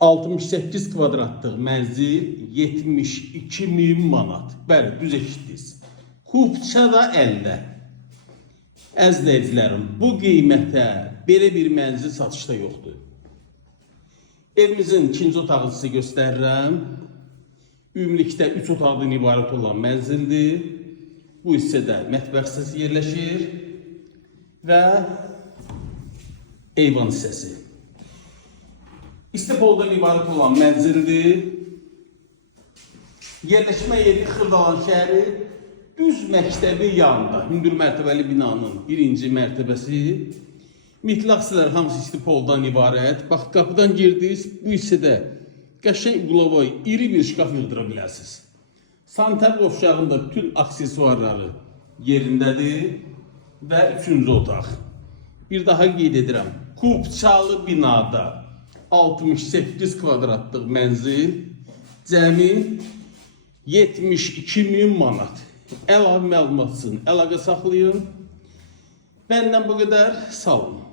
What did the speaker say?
68 kvadratlıq mənzil 72.000 manat. Bəli, düz eşitdiniz. Kupça da 50. Əzizləyicilərim, bu qiymətə belə bir mənzil satışda yoxdur. Evimizin ikinci otağını sizə göstərirəm. Ümumilikdə 3 otaqdan ibarət olan mənzildir. Bu hissədə mətbəx hissəsi yerləşir və eyvan hissəsi. İstepoldan ibarət olan mənzildir. Yerləşmə yeri Xırdalan şəhəri düz məktəbi yanında. Hündür mərtəbəli binanın birinci mərtəbəsi. Mütləq hissələr hamısı istepoldan ibarət. Bax, qapıdan girdiniz, bu hissədə qəşəng uqlava iri bir şkaf yığdıra bilərsiniz. Sanitar qovşağında bütün aksesuarları yerindədir və 3-cü otaq. Bir daha qeyd edirəm, kupçalı binada 68 kvadratlıq mənzil cəmi 72.000 manat. Əlavə məlumat üçün əlaqə saxlayın. Məndən bu qədər, sağ olun.